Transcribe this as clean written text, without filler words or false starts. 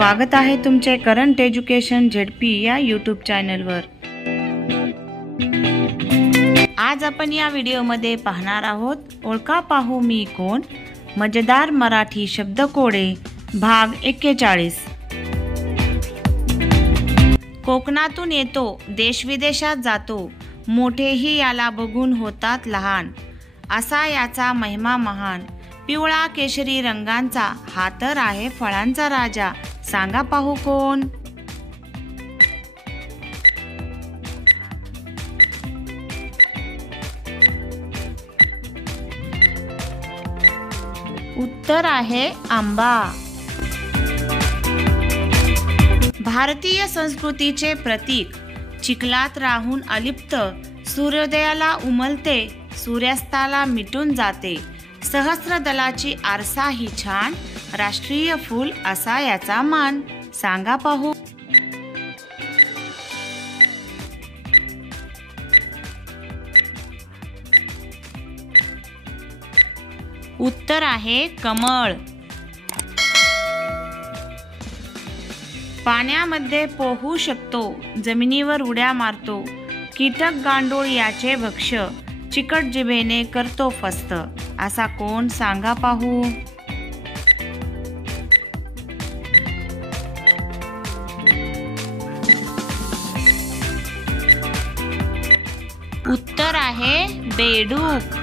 स्वागत आहे तुमचे करंट एज्युकेशन झेडपी या यूट्यूब चॅनलवर। आज आपण या व्हिडिओमध्ये पाहणार आहोत ओळखा पाहू मी कोण, मजेदार मराठी शब्दकोडे भाग 41। कोकणातून येतो, देशविदेशात जातो, मोठेही याला बघून होतात लहान, असा याचा महिमा महान। पिवळा केशरी रंगांचा हा तर आहे फळांचा राजा, सांगा पाहू कोण। उत्तर आहे आंबा। भारतीय संस्कृतीचे प्रतीक, चिखलात राहून अलिप्त, सूर्योदयाला उमलते, सूर्यास्ताला मिटून जाते, सहस्रदलाची आरसा ही छान, राष्ट्रीय फूल असा याचा मान, सांगा पाहू। उत्तर आहे कमळ। पाण्यामध्ये पोहू शकतो, जमिनीवर उड्या मारतो, कीटक गांडूळ याचे भक्ष्य, चिकट जिभेने करतो फस्त, असा कोण सांगा पाहू। उत्तर आहे बेडूक।